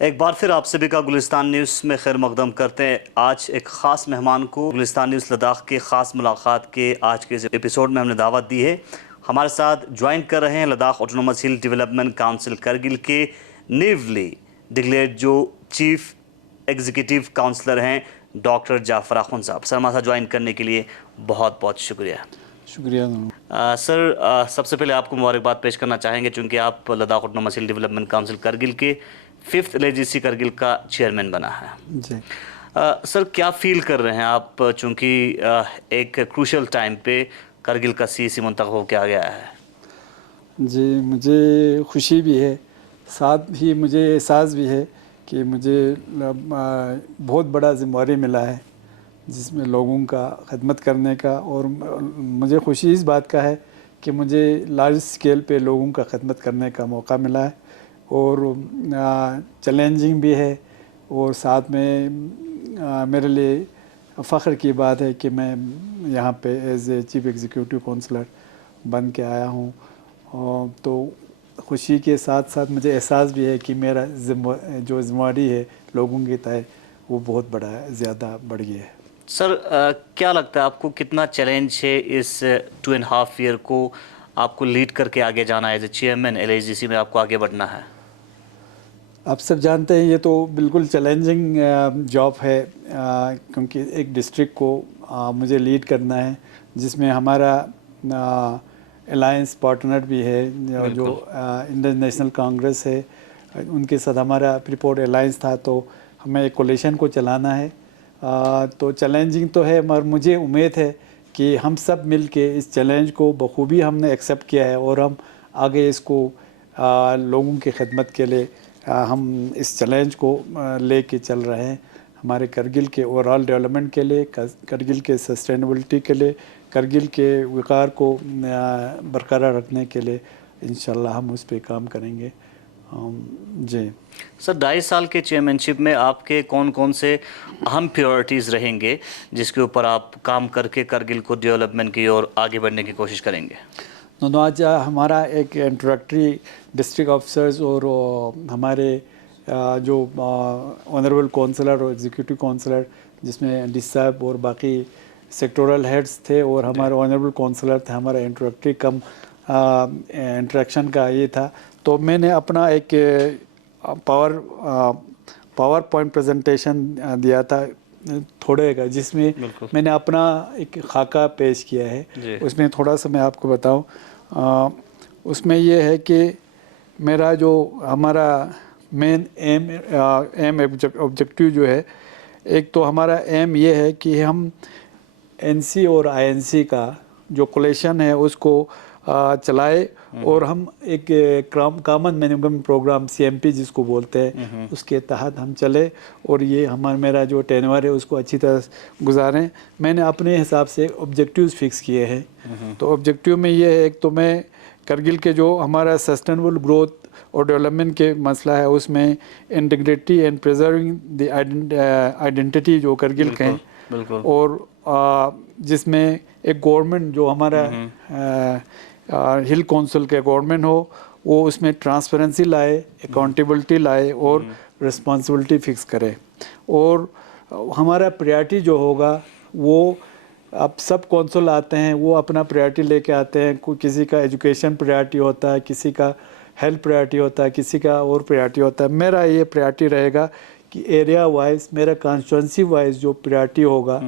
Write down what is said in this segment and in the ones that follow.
एक बार फिर आप सभी का गुलिस्तान न्यूज़ में खैर मकदम करते हैं। आज एक ख़ास मेहमान को गुलिस्तान न्यूज़ लद्दाख के ख़ास मुलाकात के आज के इस एपिसोड में हमने दावत दी है। हमारे साथ ज्वाइन कर रहे हैं Ladakh autonomous hill development council Kargil के न्यूली डिक्लेयर्ड जो चीफ एग्जीक्यूटिव काउंसलर हैं डॉक्टर जाफर आखुन साहब। सर हमारे साथ ज्वाइन करने के लिए बहुत बहुत शुक्रिया। शुक्रिया सर, सबसे पहले आपको मुबारकबाद पेश करना चाहेंगे चूँकि आप Ladakh autonomous hill development council Kargil के 5th LAGC करगिल का चेयरमैन बना है जी। सर क्या फील कर रहे हैं आप चूँकि एक क्रूशल टाइम पे करगिल का CEC मुंतखब होकर आ गया है? जी, मुझे खुशी भी है, साथ ही मुझे एहसास भी है कि मुझे बहुत बड़ा ज़िम्मेवारी मिला है जिसमें लोगों का खिदमत करने का, और मुझे खुशी इस बात का है कि मुझे लार्ज स्केल पे लोगों का खिदमत करने का मौका मिला है, और चैलेंजिंग भी है, और साथ में मेरे लिए फ़ख्र की बात है कि मैं यहाँ पे as a chief executive councillor बन के आया हूँ। तो खुशी के साथ साथ मुझे एहसास भी है कि मेरा जो ज़िम्मेवारी है लोगों के तय वो बहुत बड़ा है, ज़्यादा बढ़ गया है। सर क्या लगता है आपको कितना चैलेंज है इस 2.5 ईयर को आपको लीड करके आगे जाना है? एज ए चेयरमैन LAGC में आपको आगे बढ़ना है। आप सब जानते हैं ये तो बिल्कुल चैलेंजिंग जॉब है, क्योंकि एक डिस्ट्रिक्ट को मुझे लीड करना है जिसमें हमारा अलायंस पार्टनर भी है जो इंडियन नेशनल कांग्रेस है, उनके साथ हमारा प्रीपोर्ट अलायंस था, तो हमें एक कोलिशन को चलाना है। तो चैलेंजिंग तो है, मगर मुझे उम्मीद है कि हम सब मिल के इस चैलेंज को बखूबी हमने एक्सेप्ट किया है, और हम आगे इसको लोगों की खिदमत के लिए हम इस चैलेंज को लेके चल रहे हैं, हमारे करगिल के ओवरऑल डेवलपमेंट के लिए, करगिल के सस्टेनेबिलिटी के लिए, करगिल के विकार को बरकरार रखने के लिए इंशाल्लाह हम उस पर काम करेंगे। जी सर, 2.5 साल के चेयरमैनशिप में आपके कौन कौन से अहम प्रायोरिटीज़ रहेंगे जिसके ऊपर आप काम करके करगिल को डेवलपमेंट की ओर आगे बढ़ने की कोशिश करेंगे? आज हमारा एक इंट्रोडक्टरी डिस्ट्रिक्ट ऑफिसर्स और हमारे जो ऑनरेबल काउंसलर और एग्जीक्यूटिव काउंसलर जिसमें डी साहब और बाकी सेक्टोरल हेड्स थे, और हमारे ऑनरेबल काउंसलर थे, हमारा इंट्रोडक्टरी कम इंट्रैक्शन का ये था। तो मैंने अपना एक पावर पॉइंट प्रेजेंटेशन दिया था थोड़े का, जिसमें मैंने अपना एक खाका पेश किया है। उसमें थोड़ा सा मैं आपको बताऊं, उसमें ये है कि मेरा जो हमारा मेन एम ऑब्जेक्टिव जो है, एक तो हमारा एम ये है कि हम NC और INC का जो कोलिशन है उसको चलाए, और हम एक कॉमन मैनेजमेंट प्रोग्राम CMP जिसको बोलते हैं उसके तहत हम चले, और ये मेरा जो टेन्योर है उसको अच्छी तरह गुजारें। मैंने अपने हिसाब से ऑब्जेक्टिव्स फिक्स किए हैं। तो ऑब्जेक्टिव में ये है, एक तो मैं करगिल के जो हमारा सस्टेनेबल ग्रोथ और डेवलपमेंट के मसला है उसमें integrity and preserving the identity जो करगिल के हैं, और जिसमें एक गवर्नमेंट जो हमारा हिल काउंसिल के गवर्नमेंट हो, वो उसमें ट्रांसपेरेंसी लाए, अकाउंटेबिलिटी लाए और रिस्पांसिबिलिटी फिक्स करे। और हमारा प्रायोरिटी जो होगा वो अब सब काउंसिल आते हैं, वो अपना प्रायोरिटी लेके आते हैं। कोई किसी का एजुकेशन प्रायोरिटी होता है, किसी का हेल्थ प्रायोरिटी होता है, किसी का और प्रायोरिटी होता है। मेरा ये प्रायोरिटी रहेगा कि एरिया वाइज, मेरा कॉन्स्टिट्यूंसी वाइज जो प्रायोरिटी होगा,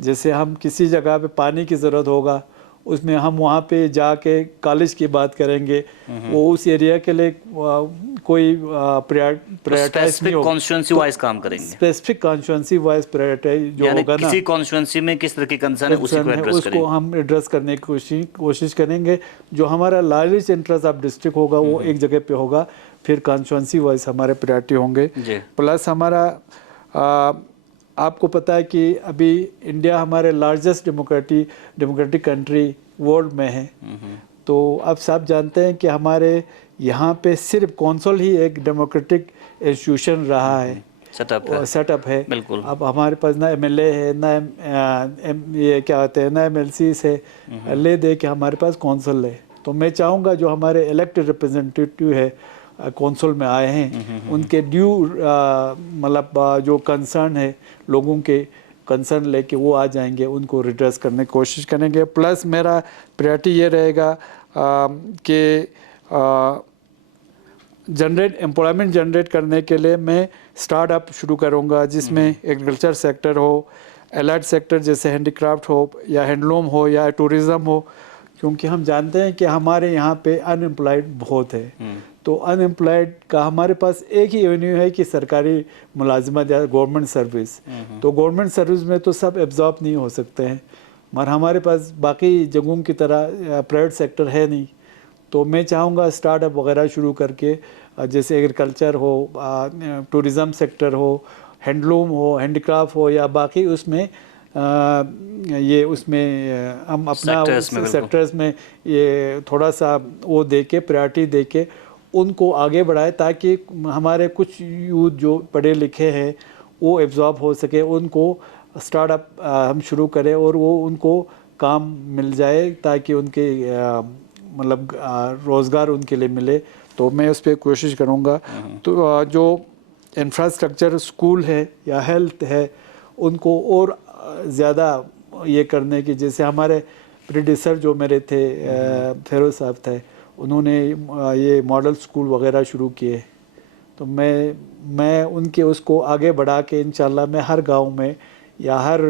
जैसे हम किसी जगह पे पानी की ज़रूरत होगा, उसमें हम वहाँ पे जाके कॉलेज की बात करेंगे, वो उस एरिया के लिए कोई प्रायोरिटाइज नहीं होगा, कॉन्स्टिट्यूंसी वाइज काम करेंगे। स्पेसिफिक कॉन्स्टिट्यूंसी वाइज प्रायोरिटाइज जो होगा ना, किसी कॉन्स्टिट्यूंसी में किस तरह की कंसर्न है उसको हम एड्रेस करने की कोशिश करेंगे। जो हमारा लार्जेस्ट इंटरेस्ट ऑफ डिस्ट्रिक्ट होगा वो एक जगह पे होगा, फिर कॉन्स्टिट्यूंसी वाइज हमारे प्रायोरिटी होंगे। प्लस हमारा आपको पता है कि अभी इंडिया हमारे लार्जेस्ट डेमोक्रेटिक कंट्री वर्ल्ड में है, तो आप सब जानते हैं कि हमारे यहाँ पे सिर्फ कौंसिल ही एक डेमोक्रेटिक इंस्टीट्यूशन रहा है, सेटअप है। बिल्कुल। अब हमारे पास ना MLA है, ना ये क्या होते हैं, ना MLCs है, ले दे के हमारे पास कौंसिल है। तो मैं चाहूँगा जो हमारे इलेक्टेड रिप्रेजेंटेटिव है कौंसिल में आए हैं उनके ड्यू मतलब जो कंसर्न है लोगों के कंसर्न लेके वो आ जाएंगे, उनको रिड्रेस करने की कोशिश करेंगे। प्लस मेरा प्रायोरिटी ये रहेगा कि एम्प्लॉयमेंट जनरेट करने के लिए मैं स्टार्टअप शुरू करूँगा जिसमें एग्रीकल्चर सेक्टर हो, एलाइड सेक्टर जैसे हैंडीक्राफ्ट हो या हैंडलूम हो या टूरिज़्म हो, क्योंकि हम जानते हैं कि हमारे यहाँ पे अनएम्प्लॉयड बहुत है। तो अनएम्प्लॉयड का हमारे पास एक ही एवेन्यू है कि सरकारी मुलाजिमत या गवर्नमेंट सर्विस। तो गवर्नमेंट सर्विस में तो सब एब्जॉर्ब नहीं हो सकते हैं, मगर हमारे पास बाकी जगहों की तरह प्राइवेट सेक्टर है नहीं। तो मैं चाहूँगा स्टार्टअप वगैरह शुरू करके जैसे एग्रीकल्चर हो, टूरिज़्म सेक्टर हो, हैंडलूम हो, हैंडीक्राफ्ट हो या बाकी उसमें ये उसमें हम अपना सेक्टर्स में ये थोड़ा सा वो दे के प्रायोरिटी दे के उनको आगे बढ़ाए, ताकि हमारे कुछ यूथ जो पढ़े लिखे हैं वो एब्जॉर्ब हो सके, उनको स्टार्टअप हम शुरू करें और वो उनको काम मिल जाए ताकि उनके मतलब रोज़गार उनके लिए मिले। तो मैं उस पर कोशिश करूँगा। तो जो इंफ्रास्ट्रक्चर स्कूल है या हेल्थ है उनको और ज़्यादा ये करने की, जैसे हमारे प्रीडिसर जो मेरे थे फेरोज साहब थे, उन्होंने ये मॉडल स्कूल वगैरह शुरू किए। तो मैं उनके उसको आगे बढ़ा के इंशाल्लाह मैं हर गांव में या हर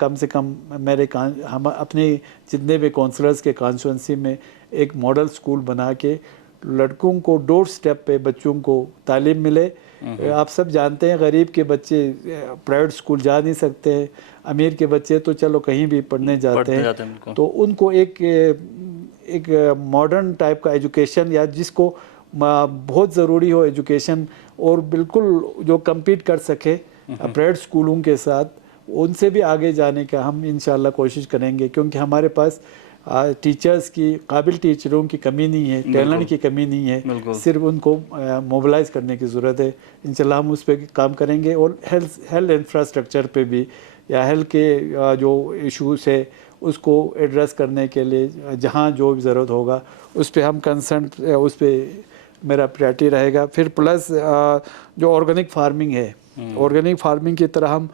कम से कम मेरे हम अपने जितने भी काउंसलर्स के कॉन्स्टिट्यूंसी में एक मॉडल स्कूल बना के लड़कों को डोर स्टेप पे बच्चों को तालीम मिले। आप सब जानते हैं गरीब के बच्चे प्राइवेट स्कूल जा नहीं सकते हैं, अमीर के बच्चे तो चलो कहीं भी पढ़ने जाते हैं। तो उनको एक मॉडर्न टाइप का एजुकेशन या जिसको बहुत ज़रूरी हो एजुकेशन और बिल्कुल जो कम्पीट कर सके प्राइवेट स्कूलों के साथ, उनसे भी आगे जाने का हम इंशाल्लाह कोशिश करेंगे। क्योंकि हमारे पास टीचर्स की काबिल टीचरों की कमी नहीं है, टैलेंट की कमी नहीं है, सिर्फ उनको मोबिलाइज करने की ज़रूरत है। इंशाल्लाह हम उस पर काम करेंगे और हेल्थ इंफ्रास्ट्रक्चर पे भी या हेल्थ के जो इश्यूज है उसको एड्रेस करने के लिए जहाँ जो भी ज़रूरत होगा उस पर हम कंसर्न, उस पर मेरा प्रायोरिटी रहेगा। फिर प्लस जो ऑर्गेनिक फार्मिंग है, ऑर्गेनिक फार्मिंग की तरह हम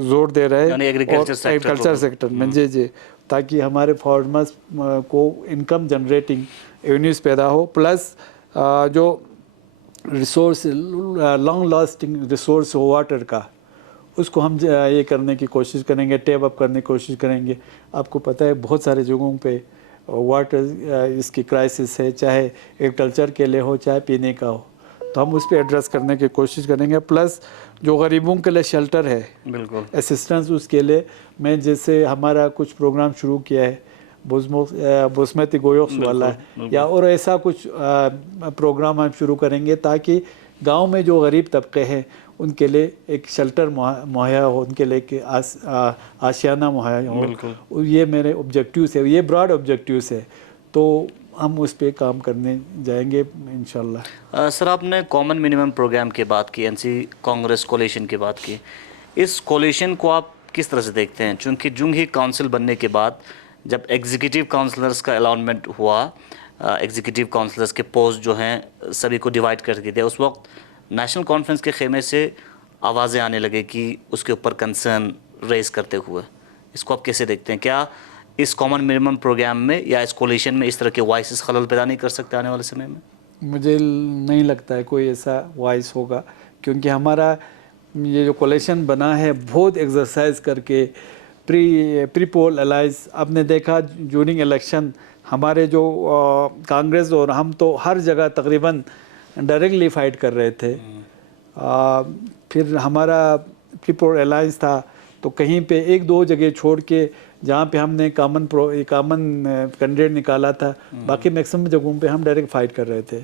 जोर दे रहे हैं एग्रीकल्चर सेक्टर में जी, ताकि हमारे फार्मर्स को इनकम जनरेटिंग एवेन्यूज़ पैदा हो। प्लस जो रिसोर्स लॉन्ग लास्टिंग रिसोर्स हो वाटर का, उसको हम ये करने की कोशिश करेंगे, टैप अप करने की कोशिश करेंगे। आपको पता है बहुत सारे जगहों पे वाटर इसकी क्राइसिस है, चाहे एग्रीकल्चर के लिए हो चाहे पीने का हो, तो हम उस पर एड्रेस करने की कोशिश करेंगे। प्लस जो गरीबों के लिए शेल्टर है, बिल्कुल असिस्टेंस, उसके लिए मैं जैसे हमारा कुछ प्रोग्राम शुरू किया है बासमती गोयोक्स वाला या और ऐसा कुछ प्रोग्राम हम शुरू करेंगे ताकि गांव में जो गरीब तबके हैं उनके लिए एक शेल्टर मुहैया हो, उनके लिए कि आशियाना मुहैया हो। ये मेरे ऑब्जेक्टिव्स है, ये ब्रॉड इनिशिएटिव्स है, तो हम उस पर काम करने जाएंगे इंशाल्लाह। सर, आपने कॉमन मिनिमम प्रोग्राम की बात की, एनसी कांग्रेस कोलिशन की बात की। इस कोलिशन को आप किस तरह से देखते हैं? चूँकि जुंगी काउंसिल बनने के बाद जब एग्जीक्यूटिव काउंसलर्स का अलॉटमेंट हुआ, एग्जीक्यूटिव काउंसलर्स के पोस्ट जो हैं सभी को डिवाइड कर दिए थे, उस वक्त नेशनल कॉन्फ्रेंस के खेमे से आवाज़ें आने लगे कि उसके ऊपर कंसर्न रेज करते हुए। इसको आप कैसे देखते हैं? क्या इस कॉमन मिनिमम प्रोग्राम में या इस कोलिशन में इस तरह के वॉइसेस खलल पैदा नहीं कर सकते आने वाले समय में? मुझे नहीं लगता है कोई ऐसा वॉइस होगा, क्योंकि हमारा ये जो कोलिशन बना है बहुत एक्सरसाइज करके प्री पोल अलाइज। आपने देखा ड्यूरिंग इलेक्शन हमारे जो कांग्रेस और हम तो हर जगह तकरीबन डायरेक्टली फाइट कर रहे थे। फिर हमारा प्री पोल अलाइंस था, तो कहीं पे एक दो जगह छोड़ के जहाँ पे हमने कॉमन कैंडिडेट निकाला था, बाकी मैक्सिमम जगहों पे हम डायरेक्ट फाइट कर रहे थे।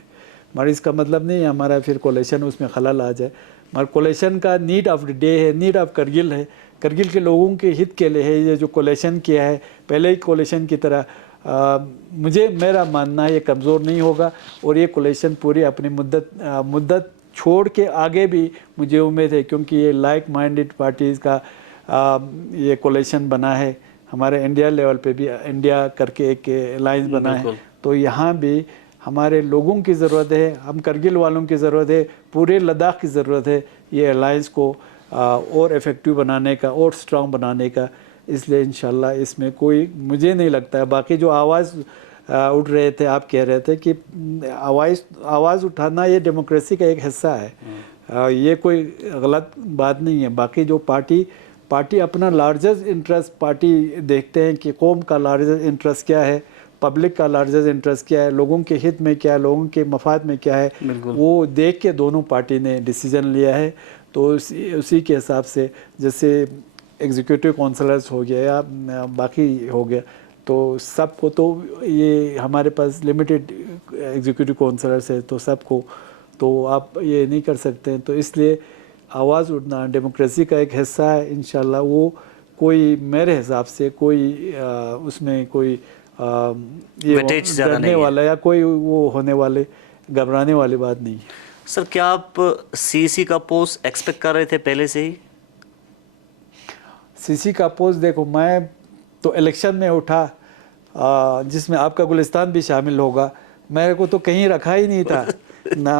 मगर इसका मतलब नहीं है हमारा फिर कोलिशन उसमें खलल आ जाए। मगर कोलिशन का नीड ऑफ द डे है, नीड ऑफ करगिल है, करगिल के लोगों के हित के लिए है ये जो कोलिशन किया है। पहले ही कोलिशन की तरह मेरा मानना है ये कमज़ोर नहीं होगा और ये कोलिशन पूरी अपनी मुद्दत छोड़ के आगे भी मुझे उम्मीद है, क्योंकि ये लाइक माइंडेड पार्टीज़ का ये कोलिशन बना है। हमारे इंडिया लेवल पे भी इंडिया करके एक अलायंस बना है, तो यहाँ भी हमारे लोगों की ज़रूरत है, हम करगिल वालों की ज़रूरत है, पूरे लद्दाख की ज़रूरत है ये अलायंस को और इफ़ेक्टिव बनाने का और स्ट्रांग बनाने का। इसलिए इंशाल्लाह इसमें कोई मुझे नहीं लगता है, बाकी जो आवाज़ उठ रहे थे, आप कह रहे थे कि आवाज़ उठाना ये डेमोक्रेसी का एक हिस्सा है, ये कोई गलत बात नहीं है। बाकी जो पार्टी अपना लार्जेस्ट इंटरेस्ट पार्टी देखते हैं कि कौम का लार्जेस्ट इंटरेस्ट क्या है, पब्लिक का लार्जेस्ट इंटरेस्ट क्या है, लोगों के हित में क्या है, लोगों के मफाद में क्या है, वो देख के दोनों पार्टी ने डिसीजन लिया है। तो उसी के हिसाब से जैसे एग्जीक्यूटिव काउंसलर्स हो गया या बाकी हो गया, तो सबको तो ये हमारे पास लिमिटेड एग्जीक्यूटिव काउंसलर्स है, तो सबको तो आप ये नहीं कर सकते हैं। तो इसलिए आवाज़ उठना डेमोक्रेसी का एक हिस्सा है। इंशाल्लाह वो कोई मेरे हिसाब से कोई उसमें कोई ये डरने वाला या कोई वो होने वाले घबराने वाली बात नहीं है। सर, क्या आप सीसी का पोस्ट एक्सपेक्ट कर रहे थे पहले से ही? सीसी का पोस्ट देखो, मैं तो इलेक्शन में उठा जिसमें आपका गुलिस्तान भी शामिल होगा, मेरे को तो कहीं रखा ही नहीं था ना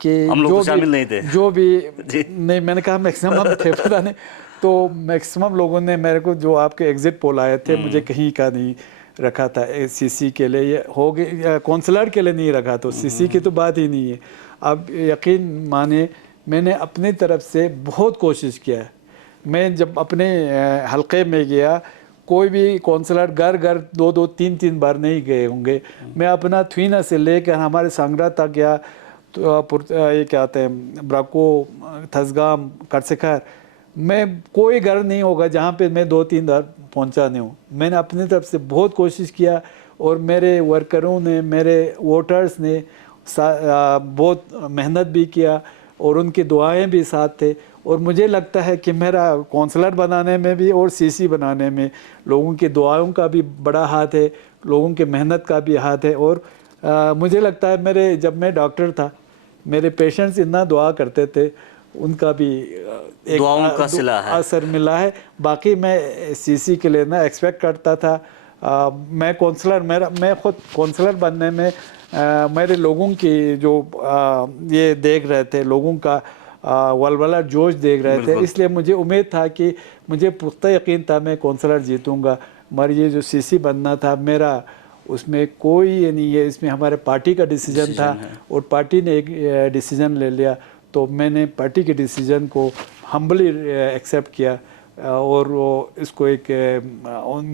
कि हम लोग शामिल नहीं थे, जो भी नहीं, मैंने कहा मैक्सिमम थे, पता नहीं, तो मैक्सिमम लोगों ने मेरे को जो आपके एग्जिट पोल आए थे मुझे कहीं का नहीं रखा था सीसी के लिए, ये हो गया काउंसलर के लिए नहीं रखा, तो सीसी की तो बात ही नहीं है। अब यकीन माने मैंने अपनी तरफ से बहुत कोशिश किया है। मैं जब अपने हलके में गया, कोई भी काउंसलर घर घर 2-2 3-3 बार नहीं गए होंगे, मैं अपना थुईना से लेकर हमारे सांगरा तक गया, तो ये क्या कहते हैं ब्राको, थसगाम, करसिखर, मैं कोई घर नहीं होगा जहाँ पे मैं 2-3 बार पहुँचा नहीं हूँ। मैंने अपनी तरफ से बहुत कोशिश किया और मेरे वर्करों ने, मेरे वोटर्स ने बहुत मेहनत भी किया और उनकी दुआएं भी साथ थे। और मुझे लगता है कि मेरा काउंसलर बनाने में भी और सीसी बनाने में लोगों की दुआओं का भी बड़ा हाथ है, लोगों की मेहनत का भी हाथ है। और मुझे लगता है जब मैं डॉक्टर था, मेरे पेशेंट्स इतना दुआ करते थे, उनका भी एक दुआओं का सिला है, असर मिला है। बाकी मैं सीसी के लिए ना एक्सपेक्ट करता था, मैं काउंसलर, मैं खुद काउंसलर बनने में मेरे लोगों की जो ये देख रहे थे, लोगों का वलवला जोश देख रहे थे, इसलिए मुझे उम्मीद था कि मुझे पुख्ता यकीन था मैं काउंसलर जीतूंगा। मगर ये जो सीसी बनना था मेरा, उसमें कोई ये नहीं है, इसमें हमारे पार्टी का डिसीजन था और पार्टी ने एक डिसीजन ले लिया, तो मैंने पार्टी के डिसीजन को हम्बली एक्सेप्ट किया और वो इसको एक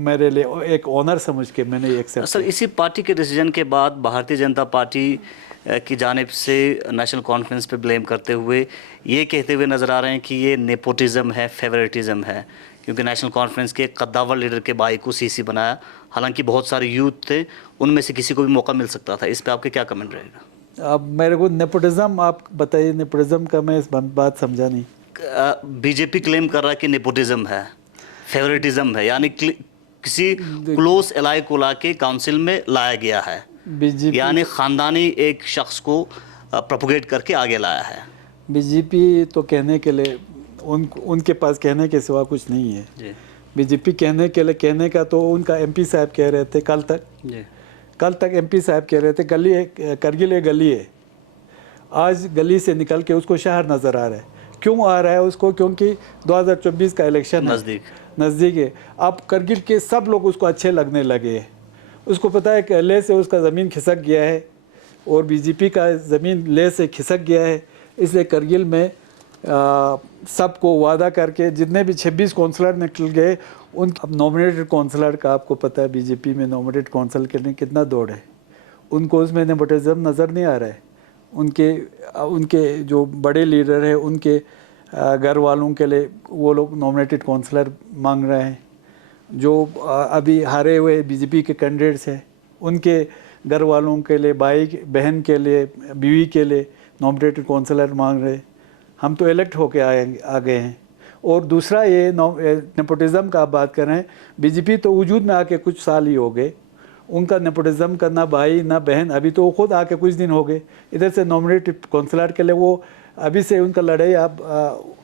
मेरे लिए एक ऑनर समझ के मैंने एक्सेप्ट। सर, इसी पार्टी के डिसीजन के बाद भारतीय जनता पार्टी की जानिब से नेशनल कॉन्फ्रेंस पे ब्लेम करते हुए ये कहते हुए नज़र आ रहे हैं कि ये नेपोटिज़म है, फेवरेटिज़म है, क्योंकि नेशनल कॉन्फ्रेंस के कद्दावर लीडर के भाई को सीसी बनाया। हालांकि बहुत सारे यूथ थे, उनमें से किसी को भी मौका मिल सकता था। इस पे आपके क्या कमेंट रहेगा? अब मेरे को नेपोटिज़म आप बताइए, नेपोटिज़म का मैं इस बात समझा नहीं। बीजेपी क्लेम कर रहा है कि नेपोटिज़म है, फेवरेटिज़म है, यानी किसी क्लोज एलाई को लाके काउंसिल में लाया गया है, बीजेपी यानी ख़ानदानी एक शख्स को प्रोपोगेट करके आगे लाया है। बीजेपी तो कहने के लिए उनके पास कहने के सिवा कुछ नहीं है जी। बीजेपी कहने का तो उनका एमपी साहब कह रहे थे कल तक एमपी साहब कह रहे थे करगिल एक गली है, आज गली से निकल के उसको शहर नज़र आ रहा है। क्यों आ रहा है उसको? क्योंकि 2024 का इलेक्शन नज़दीक है। अब करगिल के सब लोग उसको अच्छे लगने लगे हैं। उसको पता है कि लेह से उसका ज़मीन खिसक गया है और बीजेपी का ज़मीन लेह से खिसक गया है, इसलिए करगिल में सबको वादा करके जितने भी 26 काउंसलर निकल गए, उन अब नॉमिनेटेड काउंसलर का आपको पता है बीजेपी में नॉमिनेटेड काउंसिल के लिए कितना दौड़ है, उनको उसमें नेपोटिज्म नज़र नहीं आ रहा है। उनके जो बड़े लीडर हैं उनके घर वालों के लिए वो लोग नॉमिनेटेड काउंसलर मांग रहे हैं। जो अभी हारे हुए बीजेपी के कैंडिडेट्स हैं उनके घर वालों के लिए, भाई बहन के लिए, बीवी के लिए नॉमिनेटेड काउंसलर मांग रहे हैं। हम तो इलेक्ट होके आ गए हैं। और दूसरा ये नेपोटिज्म का आप बात कर रहे हैं, बीजेपी तो वजूद में आके कुछ साल ही हो गए, उनका नेपोटिज्म का ना भाई ना बहन, अभी तो वो खुद आके कुछ दिन हो गए। इधर से नॉमिनेटेड काउंसलर के लिए वो अभी से उनका लड़ाई आप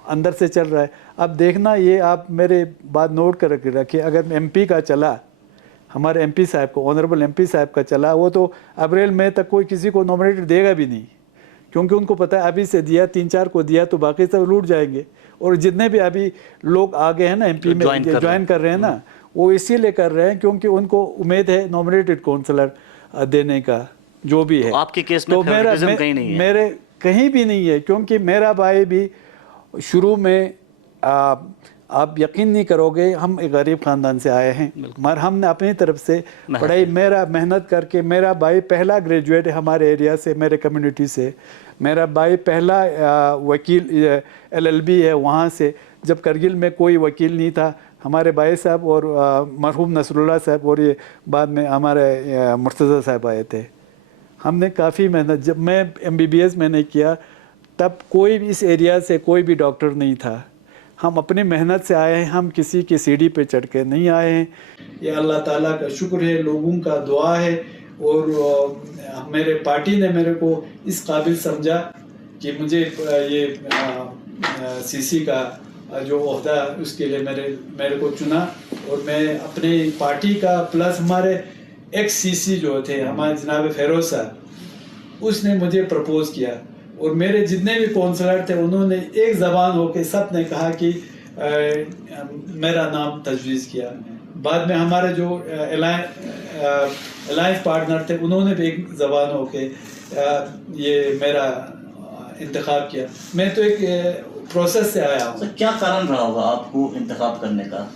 अंदर से चल रहा है। अब देखना, ये आप मेरे बात नोट कर रखिए, अगर एमपी का चला, हमारे एमपी साहब को, ऑनरेबल एमपी साहब का चला, वो तो अप्रैल मई तक कोई किसी को नॉमिनेटेड देगा भी नहीं, क्योंकि उनको पता है अभी से दिया 3-4 को दिया तो बाकी सब लूट जाएंगे। और जितने भी अभी लोग आ गए हैं ना एमपी में ज्वाइन कर रहे हैं ना, वो इसीलिए कर रहे हैं क्योंकि उनको उम्मीद है नॉमिनेटेड काउंसलर देने का जो भी है। तो आपके केस में तो फेवरेटिज्म कहीं नहीं है? मेरे कहीं भी नहीं है, क्योंकि मेरा भाई भी शुरू में आप यकीन नहीं करोगे, हम एक गरीब ख़ानदान से आए हैं, मगर हमने अपनी तरफ से पढ़ाई मेहनत करके, मेरा भाई पहला ग्रेजुएट है हमारे एरिया से, मेरे कम्युनिटी से, मेरा भाई पहला वकील LLB है वहाँ से, जब करगिल में कोई वकील नहीं था, हमारे भाई साहब और मरहूम नसरुल्लाह साहब और ये बाद में हमारे मुर्तज़ा साहब आए थे। हमने काफ़ी मेहनत, जब मैं MBBS मैंने किया तब कोई भी इस एरिया से कोई भी डॉक्टर नहीं था, हम अपनी मेहनत से आए हैं, हम किसी की सीढ़ी पे चढ़ के नहीं आए हैं। ये अल्लाह ताला का शुक्र है, लोगों का दुआ है, और मेरे पार्टी ने मेरे को इस काबिल समझा कि मुझे ये CC का जो ओहदा उसके लिए मेरे को चुना, और मैं अपनी पार्टी का प्लस हमारे एक्स CC जो थे हमारे जनाब फेरोज साहब, उसने मुझे प्रपोज किया, और मेरे जितने भी काउंसलर थे उन्होंने एक ज़बान होकर सब ने कहा कि मेरा नाम तजवीज़ किया। बाद में हमारे जो अलायंस पार्टनर थे उन्होंने भी एक ज़बान होकर ये मेरा इंतखाब किया। मैं तो एक प्रोसेस से आया हूँ। क्या कारण रहा होगा आपको इंतखाब करने का,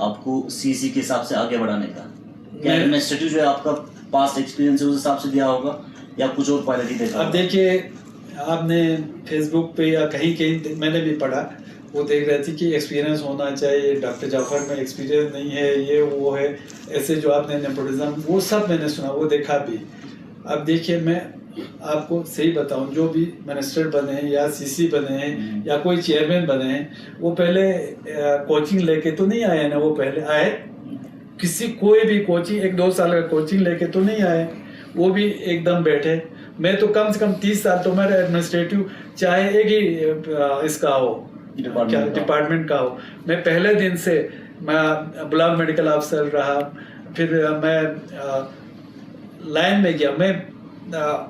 आपको CC के हिसाब से आगे बढ़ाने का? क्या एडमिनिस्ट्रेटिव जो है आपका पास्ट एक्सपीरियंस है उस हिसाब से दिया होगा, या कुछ और क्वालिटी देखा? अब देखिए, आपने फेसबुक पे या कहीं मैंने भी पढ़ा, वो देख रहे थे कि एक्सपीरियंस होना चाहिए, डॉक्टर जाफर में एक्सपीरियंस नहीं है, ये वो है, ऐसे जो आपने नेपोटिज्म, वो सब मैंने सुना, वो देखा भी। अब देखिए, मैं आपको सही बताऊं, जो भी मिनिस्टर बने हैं या CC बने हैं या कोई चेयरमैन बने हैं, वो पहले कोचिंग लेके तो नहीं आए ना, वो पहले आए कोई भी कोचिंग 1-2 साल का कोचिंग लेके तो नहीं आए, वो भी एकदम बैठे। मैं तो कम से कम 30 साल तो मेरा एडमिनिस्ट्रेटिव चाहे एक ही इसका हो, डिपार्टमेंट का हो, मैं पहले दिन से मैं ब्लॉक मेडिकल ऑफिसर रहा, फिर मैं लाइन में गया, मैं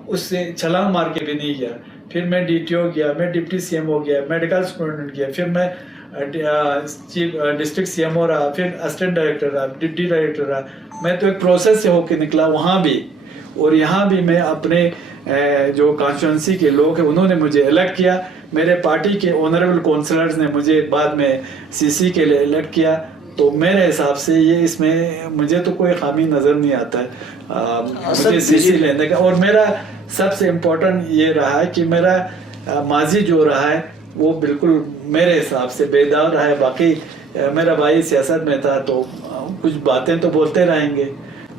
उससे छलांग मार के भी नहीं गया, फिर मैं DTO गया, मैं डिप्टी CMO गया, मेडिकल सुपरिटेंडेंट गया, फिर मैं चीफ डिस्ट्रिक्ट CMO रहा, फिर असिस्टेंट डायरेक्टर रहा, डिप्टी डायरेक्टर रहा। मैं तो एक प्रोसेस से होके निकला वहाँ भी, और यहाँ भी मैं अपने जो कॉन्स्टिट्यूंसी के लोग हैं उन्होंने मुझे इलेक्ट किया, मेरे पार्टी के ऑनरेबल काउंसलर्स ने मुझे बाद में CC के लिए इलेक्ट किया। तो मेरे हिसाब से ये इसमें मुझे तो कोई खामी नज़र नहीं आता है मुझे CC लेने का। और मेरा सबसे इम्पोर्टेंट ये रहा है कि मेरा माजी जो रहा है वो बिल्कुल मेरे हिसाब से बेदाग रहा है। बाकी मेरा भाई सियासत में था तो कुछ बातें तो बोलते रहेंगे,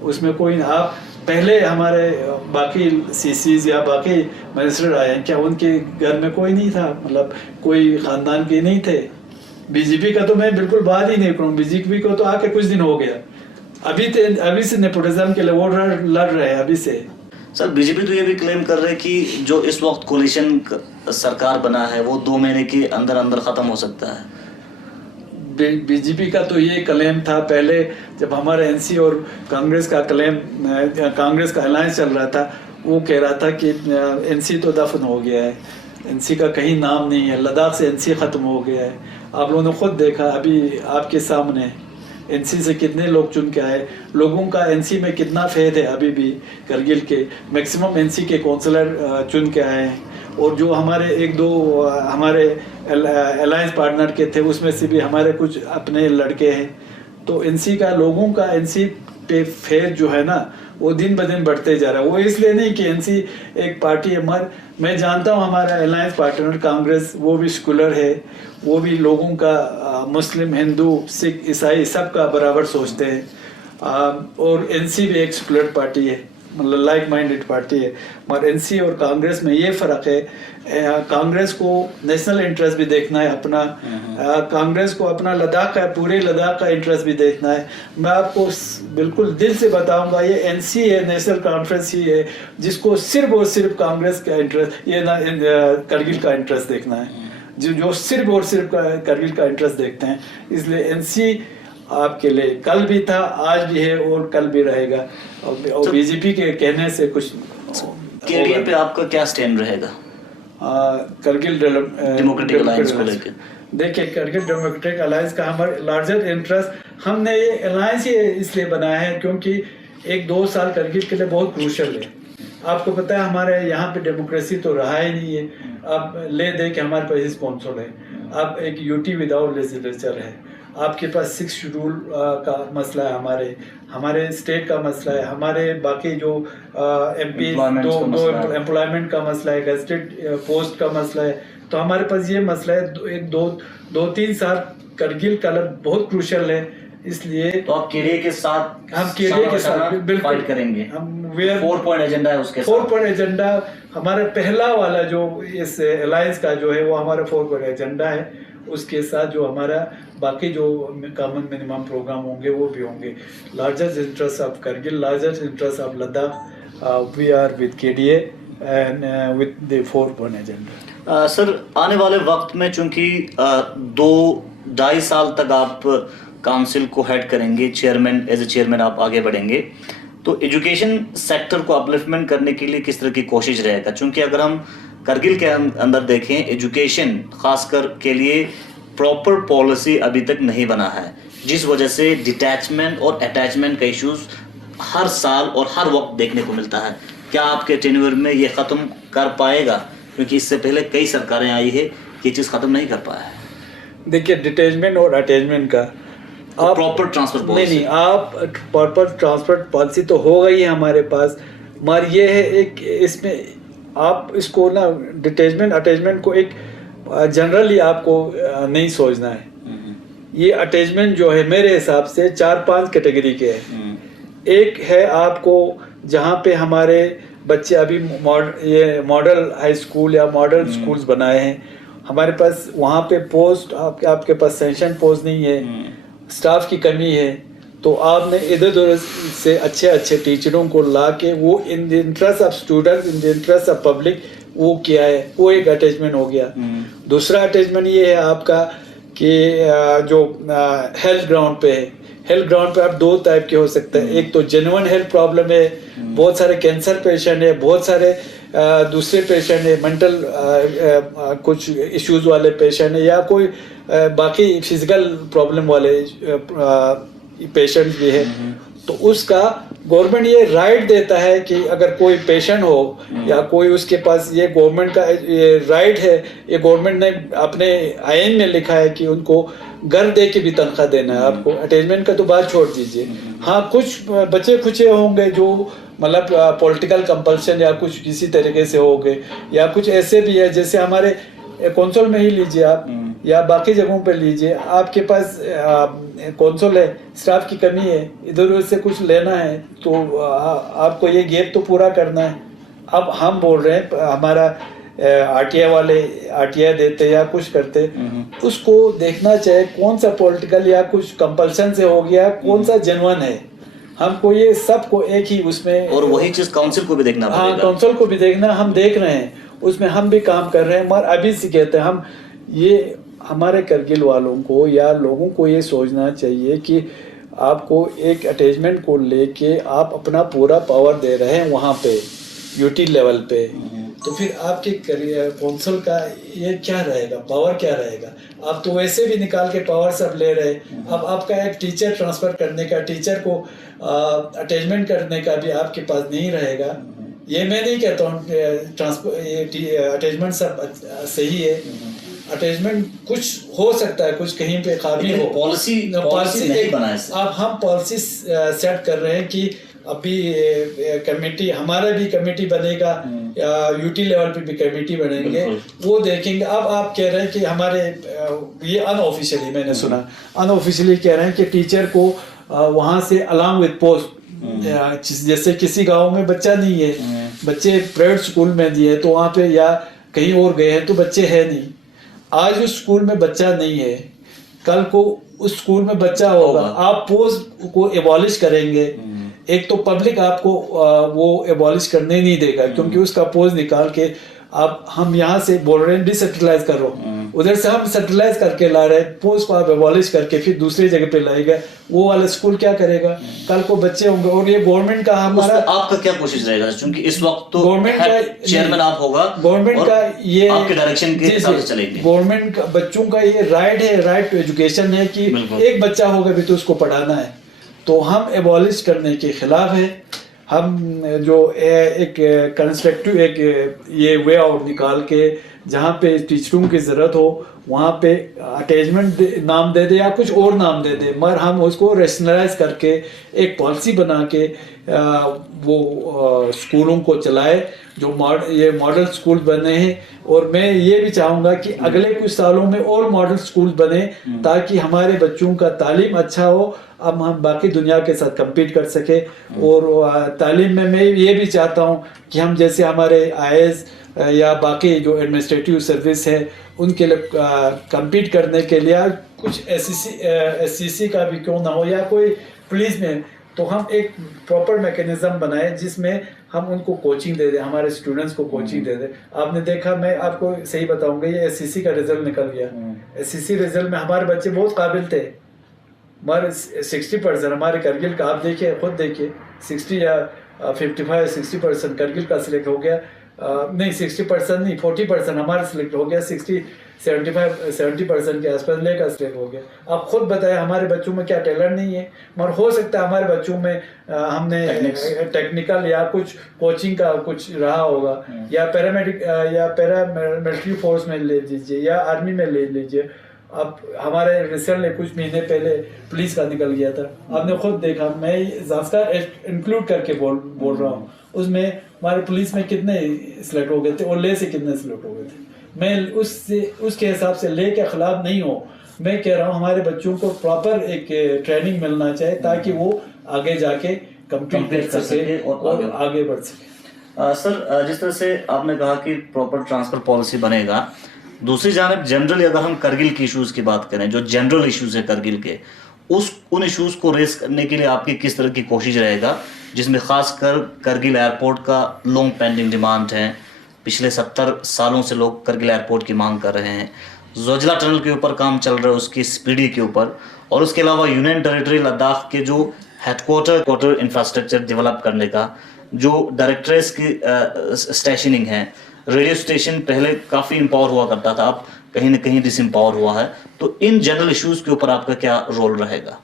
उसमें कोई आप पहले हमारे बाकी CCs या बाकी मिनिस्टर आए हैं, क्या उनके घर में कोई नहीं था, मतलब कोई ख़ानदान के नहीं थे? BJP का तो मैं बिल्कुल बात ही नहीं करूँ, BJP को तो आके कुछ दिन हो गया, अभी से नेपोटिज्म के लिए वो लड़ रहे हैं अभी से। सर BJP तो ये भी क्लेम कर रहे हैं कि जो इस वक्त कोलिशन सरकार बना है वो 2 महीने के अंदर अंदर ख़त्म हो सकता है। BJP का तो ये क्लेम था पहले, जब हमारे NC और कांग्रेस का क्लेम, कांग्रेस का अलायंस चल रहा था, वो कह रहा था कि NC तो दफन हो गया है, NC का कहीं नाम नहीं है, लद्दाख से NC ख़त्म हो गया है। आप लोगों ने खुद देखा अभी आपके सामने NC से कितने लोग चुन के आए, लोगों का NC में कितना फेद है अभी भी। करगिल के मैक्सिमम NC के काउंसलर चुन के आए हैं, और जो हमारे 1-2 हमारे अलायंस पार्टनर के थे उसमें से भी हमारे कुछ अपने लड़के हैं। तो NC का लोगों का NC पे फेद जो है ना वो दिन ब दिन बढ़ते जा रहा है। वो इसलिए नहीं कि NC एक पार्टी है, मगर मैं जानता हूँ हमारा अलायंस पार्टनर कांग्रेस वो भी सेकुलर है, वो भी लोगों का मुस्लिम, हिंदू, सिख, ईसाई सबका बराबर सोचते हैं, और NC भी एक सेकुलर पार्टी है, मतलब लाइक माइंडेड पार्टी है। मगर NC और कांग्रेस में ये फ़र्क है, कांग्रेस को नेशनल इंटरेस्ट भी देखना है अपना, कांग्रेस को अपना लद्दाख का, पूरे लद्दाख का इंटरेस्ट भी देखना है। मैं आपको बिल्कुल दिल से बताऊंगा, ये NC है, नेशनल कॉन्फ्रेंस ही है जिसको सिर्फ और सिर्फ कांग्रेस का इंटरेस्ट, ये ना करगिल का इंटरेस्ट देखना है, जो सिर्फ और सिर्फ करगिल का इंटरेस्ट देखते हैं। इसलिए NC आपके लिए कल भी था, आज भी है और कल भी रहेगा। और बीजेपी के कहने से कुछ KDA पे आपका क्या स्टैंड रहेगा करगिल डेमोक्रेटिक अलायंस को लेकर? देखिए, करगिल डेमोक्रेटिक अलायंस का हमारे लार्जर इंटरेस्ट, हमने ये अलायंस ही इसलिए बनाया है क्योंकि 1-2 साल करगिल के लिए बहुत क्रूशल है। आपको पता है हमारे यहाँ पे डेमोक्रेसी तो रहा ही नहीं है। अब ले दे के हमारे पास स्पॉन्सर है, अब एक यूटी विदाउट लेजिस्लेचर है, आपके पास 6 शेड्यूल का मसला है, हमारे स्टेट का मसला है, हमारे बाकी जो MP दो एम्प्लॉयमेंट का मसला है, गेस्टेड पोस्ट का मसला है। तो हमारे पास ये मसला है, 2-3 साल करगिल का बहुत क्रूशल है। इसलिए तो आप KDA के साथ, हम KDA के साथ बिल्कुल फाइट करेंगे। हम 4 पॉइंट एजेंडा है उसके 4 पॉइंट एजेंडा हमारा पहला वाला जो इस अलायंस का जो है वो हमारा 4 पॉइंट एजेंडा है। उसके साथ जो हमारा बाकी जो कॉमन मिनिमम प्रोग्राम होंगे वो भी होंगे। Largest interest of Kargil, largest interest of Ladakh, we are with KDA and with the 4 point agenda. Sir, आने वाले वक्त में चूंकि 2-2.5 साल तक आप काउंसिल को हेड करेंगे, चेयरमैन, एज ए चेयरमैन आप आगे बढ़ेंगे, तो एजुकेशन सेक्टर को अपलिफ्टमेंट करने के लिए किस तरह की कोशिश रहेगा? चूंकि अगर हम करगिल के अंदर देखें, एजुकेशन खासकर के लिए प्रॉपर पॉलिसी अभी तक नहीं बना है, जिस वजह से डिटैचमेंट और अटैचमेंट का इश्यूज हर साल और हर वक्त देखने को मिलता है। क्या आपके टेन्योर में ये ख़त्म कर पाएगा? क्योंकि इससे पहले कई सरकारें आई है, ये चीज़ ख़त्म नहीं कर पाया है। देखिए, डिटैचमेंट और अटैचमेंट का आप प्रॉपर ट्रांसफर पॉलिसी नहीं, आप प्रॉपर ट्रांसफर पॉलिसी तो हो गई है हमारे पास, मगर ये है एक इसमें आप इसको ना डिटैचमेंट अटैचमेंट को एक जनरली आपको नहीं सोचना है। ये अटैचमेंट जो है मेरे हिसाब से 4-5 कैटेगरी के हैं। एक है आपको जहाँ पे हमारे बच्चे अभी ये मॉडल हाई स्कूल या मॉडल स्कूल्स बनाए हैं, हमारे पास वहाँ पे पोस्ट आपके पास सैंक्शन पोस्ट नहीं है, स्टाफ की कमी है, तो आपने इधर उधर से अच्छे टीचरों को ला के वो in the interest of student, in the interest of public वो किया है, वो एक अटैचमेंट हो गया। दूसरा अटैचमेंट ये है आपका कि जो हेल्थ ग्राउंड पे है, हेल्थ ग्राउंड पे आप 2 टाइप के हो सकते हैं। एक तो जेन्युइन हेल्थ प्रॉब्लम है, बहुत सारे कैंसर पेशेंट है, बहुत सारे दूसरे पेशेंट है, मेंटल कुछ इश्यूज वाले पेशेंट है, या कोई बाकी फिजिकल प्रॉब्लम वाले पेशेंट भी है। तो उसका गवर्नमेंट ये राइट देता है कि अगर कोई पेशेंट हो या कोई उसके पास, ये गवर्नमेंट का ये राइट है, ये गवर्नमेंट ने अपने आईन में लिखा है कि उनको घर दे के भी तनख्वाह देना है आपको। अटैचमेंट का तो बात छोड़ दीजिए। हाँ, कुछ बचे खुचे होंगे जो मतलब पॉलिटिकल कंपल्शन या कुछ किसी तरीके से हो गए, या कुछ ऐसे भी है जैसे हमारे कौंसल में ही लीजिए आप, या बाकी जगहों पे लीजिए, आपके पास कौंसल है, स्टाफ की कमी है, इधर उधर से कुछ लेना है, तो आपको ये गैप तो पूरा करना है। अब हम बोल रहे हैं हमारा RTI वाले RTI देते या कुछ करते, उसको देखना चाहिए कौन सा पॉलिटिकल या कुछ कंपल्सन से हो गया, कौन सा जेन्युइन है। हमको ये सबको एक ही उसमें, और वही चीज काउंसिल को भी देखना पड़ेगा। हाँ, काउंसिल को भी देखना, हम देख रहे हैं, उसमें हम भी काम कर रहे हैं। मगर अभी से कहते हैं हम, ये हमारे करगिल वालों को या लोगों को ये सोचना चाहिए कि आपको एक अटैचमेंट को लेके आप अपना पूरा पावर दे रहे हैं वहाँ पे यूटी लेवल पे, तो फिर आपके काउंसिल का ये क्या रहेगा, पावर क्या रहेगा? आप तो वैसे भी निकाल के पावर सब ले रहे। अब आपका एक टीचर ट्रांसफर करने का, टीचर को अटैचमेंट करने का भी आपके पास नहीं रहेगा। ये मैं नहीं कहता हूँ अटैचमेंट सब सही है, अटैचमेंट कुछ हो सकता है, कुछ कहीं पे खामी हो, पॉलिसी नहीं बनाए। अब हम पॉलिसी सेट कर रहे हैं कि अभी कमेटी, हमारा भी कमेटी बनेगा या यूटी लेवल पे भी कमेटी बनेंगे, वो देखेंगे। अब आप कह रहे हैं कि हमारे ये अनऑफिशियली मैंने सुना, अनऑफिशियली कह रहे हैं कि टीचर को वहाँ से अलॉन्ग विद पोस्ट, जैसे किसी गांव में बच्चा नहीं है, बच्चे प्राइवेट स्कूल में दिए तो वहाँ पे या कहीं और गए हैं तो बच्चे है नहीं। आज उस स्कूल में बच्चा नहीं है, कल को उस स्कूल में बच्चा होगा, आप पोस्ट को एबॉलिश करेंगे। एक तो पब्लिक आपको वो एबॉलिश करने नहीं देगा, क्योंकि उसका पोस्ट निकाल के अब हम यहाँ से बोल रहे हैं डिसेंट्रलाइज करो, उधर से हम सेंट्रलाइज करके ला रहे हैं, पोस्ट को आप एबॉलिश करके फिर दूसरी जगह पे लाएगा, वो वाला स्कूल क्या करेगा? कल को बच्चे होंगे। और ये गवर्नमेंट का हमारा, आपका क्या कोशिश रहेगा, क्योंकि इस वक्त तो गवर्नमेंट का चेयरमैन आप होगा, गवर्नमेंट का ये आपके डायरेक्शन के हिसाब से चलेंगे। गवर्नमेंट का बच्चों का ये राइट है, राइट टू एजुकेशन है कि एक बच्चा होगा भी तो उसको पढ़ाना है। तो हम एबॉलिश करने के खिलाफ है। हम जो एक कंस्ट्रक्टिव एक ये वे आउट निकाल के जहाँ पे टीचरों की ज़रूरत हो वहाँ पे अटैचमेंट नाम दे दे या कुछ और नाम दे दे, मगर हम उसको रेशनलाइज करके एक पॉलिसी बना के वो स्कूलों को चलाए जो ये मॉडल स्कूल बने हैं। और मैं ये भी चाहूँगा कि अगले कुछ सालों में और मॉडल स्कूल बने ताकि हमारे बच्चों का तालीम अच्छा हो, अब हम बाकी दुनिया के साथ compete कर सके। और तालीम में मैं ये भी चाहता हूँ कि हम जैसे हमारे IAS या बाकी जो एडमिनिस्ट्रेटिव सर्विस है उनके लिए compete करने के लिए कुछ SCC का भी क्यों ना हो या कोई पुलिस में, तो हम एक प्रॉपर मैकेनिज्म बनाए जिसमें हम उनको कोचिंग दे दें, हमारे स्टूडेंट्स को कोचिंग दे दें। आपने देखा, मैं आपको सही बताऊंगा, ये SCC का रिजल्ट निकल गया। SCC रिजल्ट में हमारे बच्चे बहुत काबिल थे, हमारे 60% हमारे करगिल का, आप देखिए खुद देखिए 60 या 55-60% करगिल का सिलेक्ट हो गया। नहीं 60% नहीं 40% हमारा सिलेक्ट हो गया, 70% के आसपास लेकर सिलेक्ट हो गया। आप खुद बताएं हमारे बच्चों में क्या टैलेंट नहीं है, मगर हो सकता है हमारे बच्चों में हमने टेक्निकल या कुछ कोचिंग का कुछ रहा होगा, या पैरामेडिक या पैरामिलिट्री फोर्स में ले लीजिए या आर्मी में ले लीजिए। अब हमारे रिसेंटली कुछ महीने पहले पुलिस का निकल गया था, आपने खुद देखा, मैं ज़ास्कार इंक्लूड करके बोल रहा हूँ, उसमें हमारे पुलिस में कितने सिलेक्ट हो गए थे और ले से कितने सिलेक्ट हो गए थे। मैं उसके हिसाब से ले के खिलाफ नहीं हूँ, मैं कह रहा हूँ हमारे बच्चों को प्रॉपर एक ट्रेनिंग मिलना चाहिए ताकि वो आगे जाके कम्पीट कर सके और आगे बढ़ सके। सर, जिस तरह से आपने कहा कि प्रॉपर ट्रांसफर पॉलिसी बनेगा, दूसरी जानब जनरली अगर हम करगिल के इश्यूज की बात करें, जो जनरल इश्यूज है करगिल के, उन इश्यूज को रेस करने के लिए आपकी किस तरह की कोशिश रहेगा, जिसमें खासकर करगिल एयरपोर्ट का लॉन्ग पेंडिंग डिमांड है, पिछले 70 सालों से लोग करगिल एयरपोर्ट की मांग कर रहे हैं, जोजिला टनल के ऊपर काम चल रहा है उसकी स्पीडी के ऊपर, और उसके अलावा यूनियन टेरिटरी लद्दाख के जो हेडक्वार्टर इंफ्रास्ट्रक्चर डेवलप करने का, जो डायरेक्टरेट्स की स्टेशनिंग है, रेडियो स्टेशन पहले काफ़ी एम्पावर हुआ करता था, अब कहीं ना कहीं डिसएम्पावर हुआ है, तो इन जनरल इश्यूज के ऊपर आपका क्या रोल रहेगा?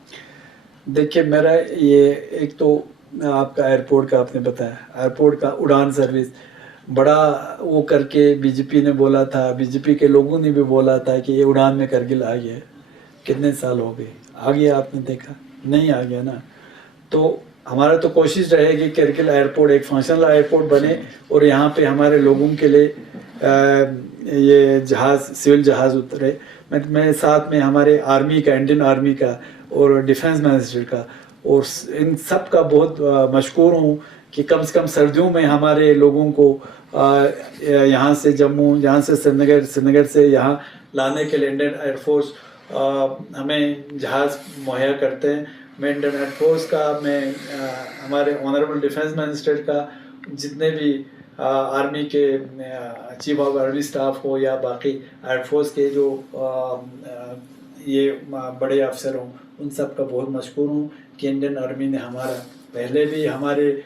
देखिए मेरा ये एक तो आपका एयरपोर्ट का आपने बताया, एयरपोर्ट का उड़ान सर्विस बड़ा वो करके बीजेपी ने बोला था, बीजेपी के लोगों ने भी बोला था कि ये उड़ान में करगिल आ गया, कितने साल हो गए, आ गया? आपने देखा नहीं आ गया ना। तो हमारा तो कोशिश रहेगी करगिल एयरपोर्ट एक फंक्शनल एयरपोर्ट बने और यहाँ पे हमारे लोगों के लिए ये जहाज़, सिविल जहाज़ उतरे। मैं साथ में हमारे आर्मी का, इंडियन आर्मी का और डिफेंस मिनिस्टर का और इन सब का बहुत मशकूर हूँ कि कम से कम सर्दियों में हमारे लोगों को यहाँ से जम्मू, यहाँ से श्रीनगर से यहाँ लाने के लिए इंडियन एयरफोर्स हमें जहाज़ मुहैया करते हैं। मैं इंडियन एयरफोर्स का, मैं हमारे ऑनरेबल डिफेंस मिनिस्टर का, जितने भी आर्मी के चीफ ऑफ आर्मी स्टाफ हो या बाकी एयरफोर्स के जो ये बड़े अफसर हों, उन सब का बहुत मशकूर हूँ कि इंडियन आर्मी ने हमारा पहले भी हमारे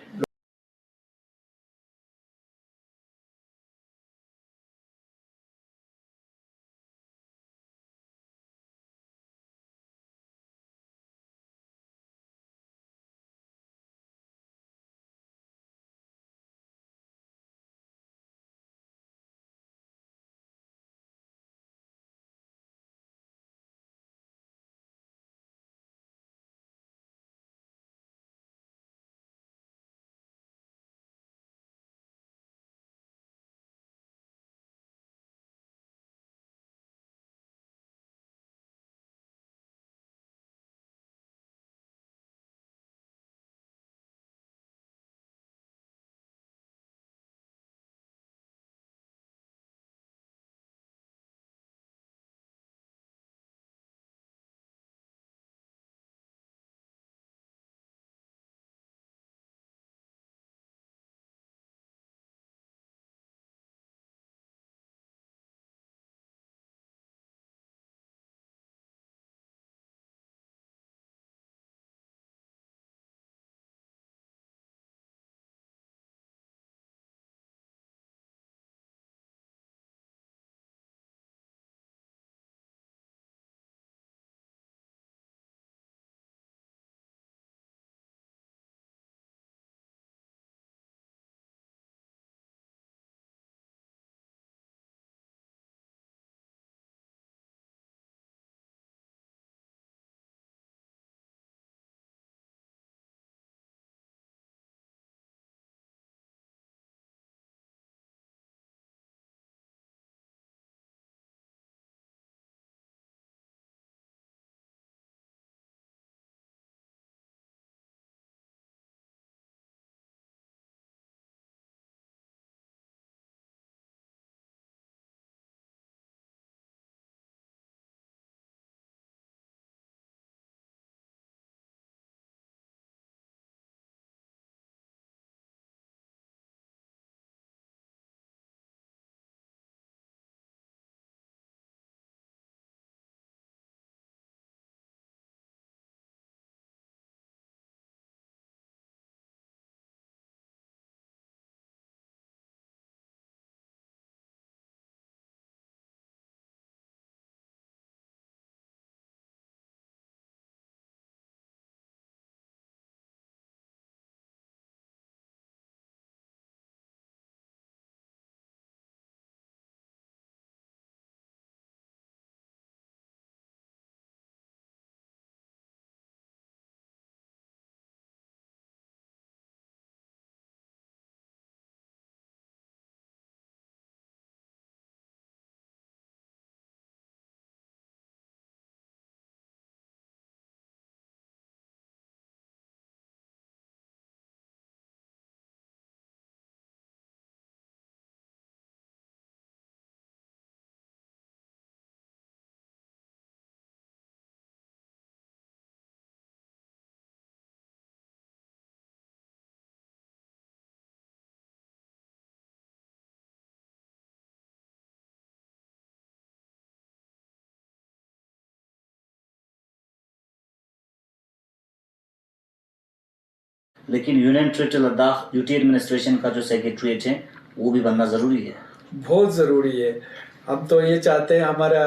लेकिन union territory Ladakh UT administration का जो सेक्रेटरीट है वो भी बनना ज़रूरी है। बहुत ज़रूरी है। हम तो ये चाहते हैं हमारा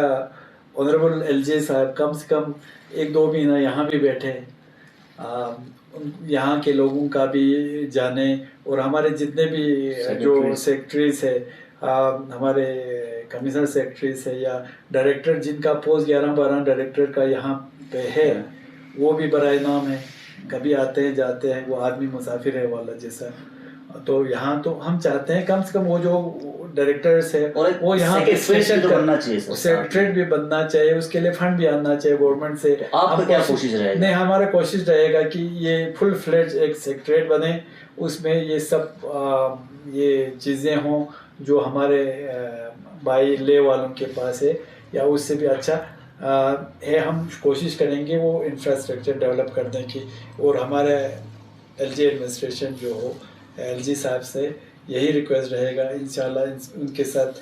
ऑनरेबल एलजे साहब कम से कम 1-2 महीना यहाँ भी बैठे, यहाँ के लोगों का भी जाने, और हमारे जितने भी जो सेक्रेटरीज है, हमारे कमिश्नर सेक्रेटरीज है या डायरेक्टर जिनका पोस्ट 11-12 डायरेक्टर का यहाँ पे है, वो भी बराए नाम है, कभी आते हैं जाते हैं, वो आदमी मुसाफिर है वाला जैसा। तो यहाँ तो हम चाहते हैं कम से कम वो जो डायरेक्टर्स है वो यहाँ पे सेक्रेटरीट भी बनना चाहिए, उसके लिए फंड भी आना चाहिए गवर्नमेंट से। तो आपका क्या कोशिश रहेगा? नहीं, हमारा कोशिश रहेगा कि ये फुल फ्लेज एक सेक्रेटरीट बने, उसमें ये सब ये चीज़ें हों जो हमारे बाई ले वालों के पास है या उससे भी अच्छा है। हम कोशिश करेंगे वो इंफ्रास्ट्रक्चर डेवलप करने की, और हमारे एलजी एडमिनिस्ट्रेशन जो हो, एलजी साहब से यही रिक्वेस्ट रहेगा इंशाल्लाह उनके साथ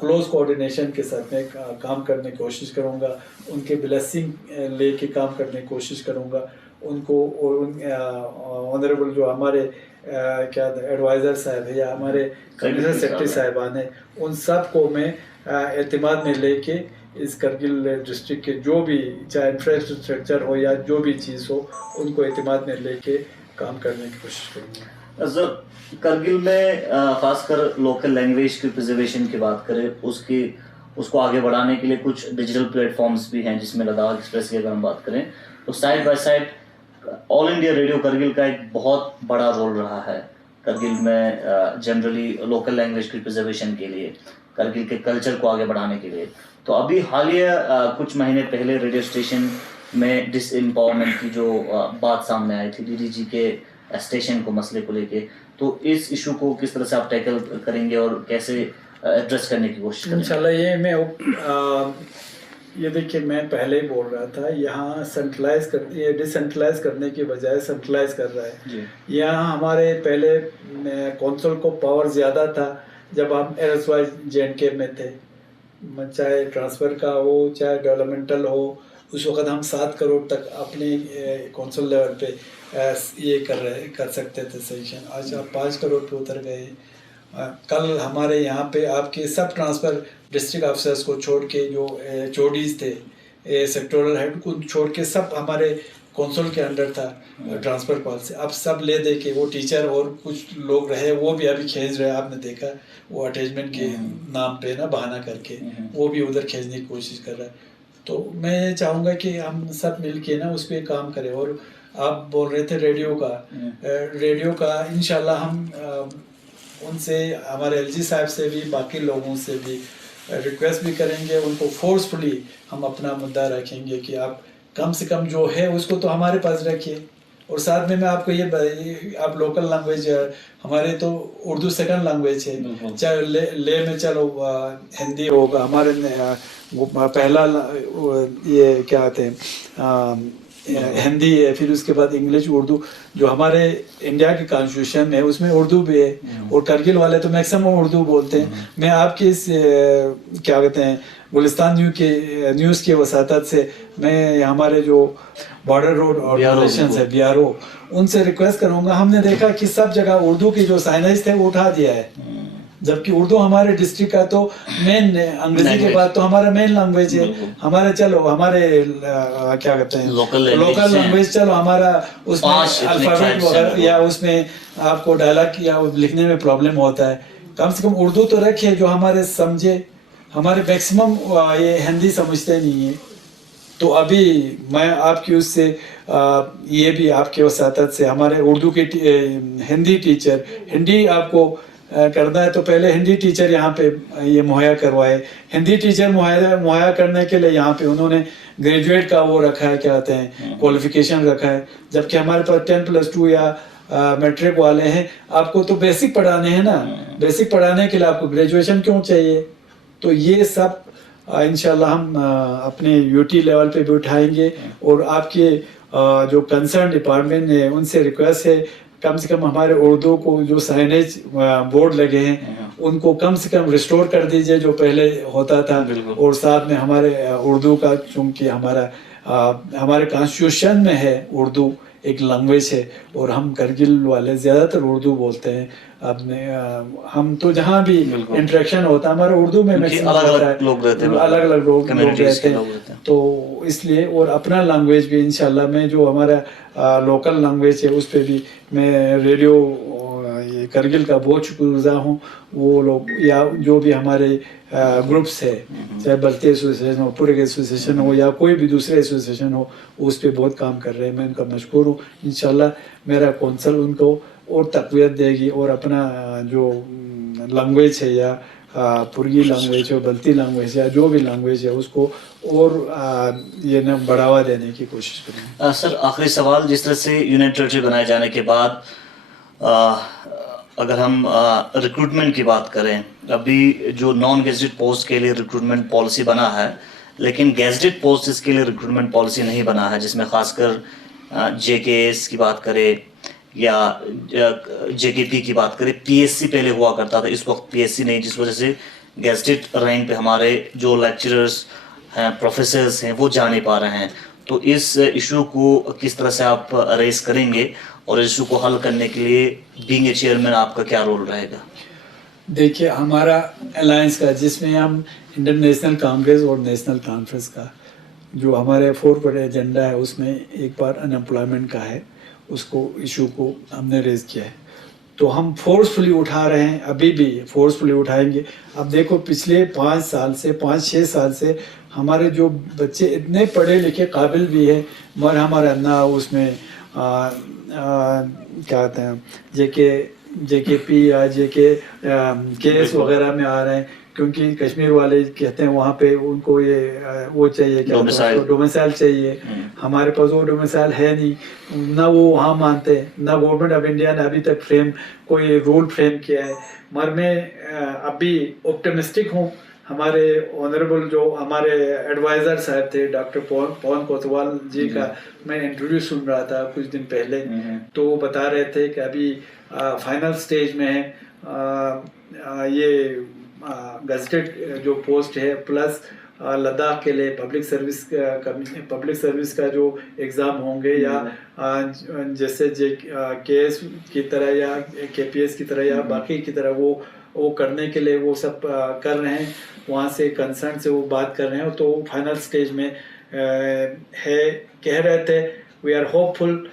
क्लोज कोऑर्डिनेशन के साथ मैं काम करने की कोशिश करूँगा, उनके ब्लेसिंग लेके काम करने की कोशिश करूँगा उनको, और ऑनरेबल जो हमारे क्या एडवाइज़र साहब है या हमारे कमिश्नर सेक्रेटरी साहिबान हैं, उन सब को मैं एतमाद में लेके इस करगिल डिस्ट्रिक्ट के जो भी चाहे इंफ्रास्ट्रक्चर हो या जो भी चीज़ हो, उनको एतमाद में लेके काम करने की कोशिश करूँगा। सर, करगिल में खासकर लोकल लैंग्वेज की प्रिजर्वेशन की बात करें, उसको आगे बढ़ाने के लिए कुछ डिजिटल प्लेटफॉर्म्स भी हैं, जिसमें लद्दाख एक्सप्रेस की अगर हम बात करें तो side by side all India radio Kargil का एक बहुत बड़ा रोल रहा है करगिल में, जनरली लोकल लैंग्वेज की प्रिजर्वेशन के लिए, करगिल के कल्चर को आगे बढ़ाने के लिए। तो अभी हालिया कुछ महीने पहले रेडियो स्टेशन में डिसएम्पावरमेंट की जो बात सामने आई थी डीडीजी के स्टेशन को मसले को लेके, तो इस इशू को किस तरह से आप टैकल करेंगे और कैसे एड्रेस करने की कोशिश करेंगे? इंशाल्लाह ये मैं ये देखिए, मैं पहले ही बोल रहा था, यहाँ सेंट्रलाइज कर, ये डिसेंट्रलाइज करने की बजाय सेंट्रलाइज कर रहा है। यहाँ हमारे पहले कौंसिल को पावर ज़्यादा था जब हम एरसवाई JNK में थे, चाहे ट्रांसफ़र का हो चाहे डेवलपमेंटल हो, उस वक़्त हम 7 करोड़ तक अपने कौंसिल लेवल पे ये कर सकते थे सेक्शन। आज आप 5 करोड़ पे उतर गए। कल हमारे यहाँ पे आपके सब ट्रांसफ़र डिस्ट्रिक्ट ऑफिसर्स को छोड़ के जो चोडीज थे, सेक्टोरल हेड को छोड़ के सब हमारे कौंसिल के अंडर था ट्रांसफ़र पॉलिसी। अब सब ले दे के वो टीचर और कुछ लोग रहे, वो भी अभी खींच रहे हैं, आपने देखा वो अटैचमेंट के नाम पे ना बहाना करके वो भी उधर खींचने की कोशिश कर रहा है। तो मैं ये चाहूँगा कि हम सब मिल के ना उस पर काम करें। और आप बोल रहे थे रेडियो का इंशाल्लाह हम उनसे, हमारे एलजी साहब से भी, बाकी लोगों से भी रिक्वेस्ट भी करेंगे, उनको फोर्सफुली हम अपना मुद्दा रखेंगे कि आप कम से कम जो है उसको तो हमारे पास रखिए। और साथ में मैं आपको ये आप लोकल लैंग्वेज, हमारे तो उर्दू सेकंड लैंग्वेज है, चाहे ले में चलो हिंदी होगा, हमारे पहला ये क्या आते हैं हिंदी है, फिर उसके बाद इंग्लिश, उर्दू। जो हमारे इंडिया के कॉन्स्टिट्यूशन में है उसमें उर्दू भी है, और करगिल वाले तो मैक्सिमम उर्दू बोलते हैं। मैं आपकी इस क्या कहते हैं गुलिस्तान न्यूज़ की वसातत से मैं हमारे जो बॉर्डर रोड ऑर्गेनाइजेशन है BRO, उनसे रिक्वेस्ट करूँगा। हमने देखा कि सब जगह उर्दू की जो साइनेज थे वो उठा दिया है, जबकि उर्दू हमारे डिस्ट्रिक्ट का तो मेन, अंग्रेजी के बाद तो हमारा मेन लैंग्वेज है। हमारे चलो हमारे क्या कहते हैं लोकल लैंग्वेज, चलो हमारा उसमें अल्फाबेट वगैरह या उसमें आपको डायलॉग या लिखने में प्रॉब्लम होता है। कम से कम उर्दू तो रखिए जो हमारे समझे। हमारे मैक्सिमम ये हिंदी समझते नहीं है। तो अभी मैं आपकी उससे ये भी आपके वसातत से हमारे उर्दू के हिंदी टीचर, हिंदी आपको करना है तो पहले हिंदी टीचर यहाँ पे ये मुहैया करवाए। हिंदी टीचर मुहैया करने के लिए यहाँ पे उन्होंने ग्रेजुएट का वो रखा है, क्या कहते हैं क्वालिफिकेशन रखा है, जबकि हमारे पास 10+2 या मैट्रिक वाले हैं। आपको तो बेसिक पढ़ाने हैं ना, बेसिक पढ़ाने के लिए आपको ग्रेजुएशन क्यों चाहिए? तो ये सब इंशाल्लाह हम अपने UT लेवल पे भी उठाएंगे। और आपके जो कंसर्न डिपार्टमेंट है उनसे रिक्वेस्ट है कम से कम हमारे उर्दू को जो साइनेज बोर्ड लगे हैं उनको कम से कम रिस्टोर कर दीजिए जो पहले होता था। और साथ में हमारे उर्दू का, चूँकि हमारे कॉन्स्टिट्यूशन में है उर्दू एक लैंग्वेज है, और हम करगिल वाले ज़्यादातर उर्दू बोलते हैं अपने हम तो जहाँ भी इंटरेक्शन होता है हमारा उर्दू में मैक्सिमम होता है, अलग-अलग लोग रहते हैं, अलग-अलग लोग कम्युनिटीज़ के रहते लोग हैं, रहते हैं। तो इसलिए और अपना लैंग्वेज भी इंशाल्लाह मैं जो हमारा लोकल लैंग्वेज है उस पे भी मैं रेडियो ये करगिल का बहुत शुक्रगुजार हूँ। वो लोग या जो भी हमारे ग्रुप्स है, चाहे बल्ती एसोसिएशन हो, पूरे एसोसिएशन हो या कोई भी दूसरे एसोसिएशन हो, उस पर बहुत काम कर रहे हैं, मैं उनका मशहूर हूँ। इंशाल्लाह मेरा कौंसल उनको और तक़वियत देगी और अपना जो लैंग्वेज है या पुर्गी लैंग्वेज है, बल्ती लैंग्वेज है, जो भी लैंग्वेज है उसको और ये ना बढ़ावा देने की कोशिश करेंगे। सर आखिरी सवाल, जिस तरह से यूनियन टेरिटरी बनाए जाने के बाद अगर हम रिक्रूटमेंट की बात करें, अभी जो नॉन गेजेटेड पोस्ट के लिए रिक्रूटमेंट पॉलिसी बना है, लेकिन गेजेटेड पोस्ट के लिए रिक्रूटमेंट पॉलिसी नहीं बना है, जिसमें खासकर जेकेएस की बात करें या जेकेपी की बात करें, पीएससी पहले हुआ करता था, इस वक्त पीएससी नहीं, जिस वजह से गेजेटेड रैंक पे हमारे जो लेक्चरर्स हैं, प्रोफेसर्स हैं, वो जा नहीं पा रहे हैं। तो इस इशू को किस तरह से आप रेस करेंगे और इस इशू को हल करने के लिए बीइंग ए चेयरमैन आपका क्या रोल रहेगा? देखिए हमारा अलायंस का, जिसमें हम इंडियन नेशनल कांग्रेस और नेशनल कॉन्फ्रेंस का जो हमारे 4 एजेंडा है, उसमें एक बार अनएम्प्लॉयमेंट का है, उसको इशू को हमने रेज किया है, तो हम फोर्सफुली उठा रहे हैं, अभी भी फोर्सफुली उठाएंगे। अब देखो पिछले 5-6 साल से हमारे जो बच्चे इतने पढ़े लिखे काबिल भी है, मगर हमारा ना उसमें क्या कहते हैं जेकेपी या केएस वगैरह में आ रहे हैं, क्योंकि कश्मीर वाले कहते हैं वहाँ पे उनको ये वो चाहिए, क्या डोमिसाइल चाहिए। हमारे पास वो डोमिसाइल है नहीं, ना वो वहाँ मानते हैं, ना गवर्नमेंट ऑफ इंडिया ने अभी तक कोई रूल फ्रेम किया है। मगर मैं अभी ऑप्टिमिस्टिक हूँ। हमारे ऑनरेबल जो हमारे एडवाइज़र साहब थे, डॉक्टर पवन कोतवाल जी का मैं इंटरव्यू सुन रहा था कुछ दिन पहले, तो वो बता रहे थे कि अभी फाइनल स्टेज में है ये गजटेड जो पोस्ट है, प्लस लद्दाख के लिए पब्लिक सर्विस का जो एग्ज़ाम होंगे, या जैसे केएस की तरह या केपीएस की तरह या बाकी की तरह वो करने के लिए वो सब कर रहे हैं, वहाँ से कंसर्न से वो बात कर रहे हैं, तो फाइनल स्टेज में है। कह रहे थे we are hopeful,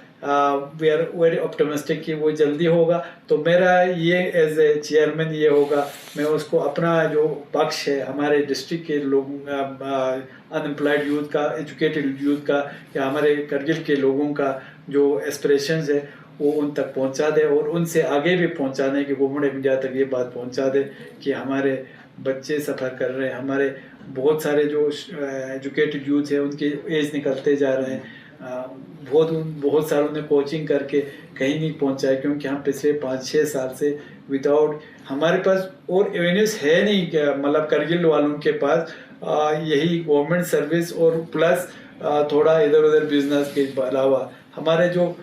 we are very optimistic कि वो जल्दी होगा। तो मेरा ये एज ए चेयरमैन ये होगा, मैं उसको अपना जो पक्ष है हमारे डिस्ट्रिक्ट के लोग, अनएम्प्लॉयड यूथ का, एजुकेटेड यूथ का, या हमारे करगिल के लोगों का जो एस्पिरेशंस है वो उन तक पहुंचा दे, और उनसे आगे भी पहुंचाने की गवर्नमेंट ऑफ इंडिया तक ये बात पहुंचा दे कि हमारे बच्चे सफ़र कर रहे हैं, हमारे बहुत सारे जो एजुकेटेड यूथ है उनकी एज निकलते जा रहे हैं, बहुत सारों ने कोचिंग करके कहीं नहीं पहुंचा है, क्योंकि हम पिछले 5-6 साल से विदाउट, हमारे पास और एवेन्यूज है नहीं, मतलब करगिल वालों के पास यही गवर्नमेंट सर्विस और प्लस थोड़ा इधर उधर बिजनेस के अलावा हमारे जो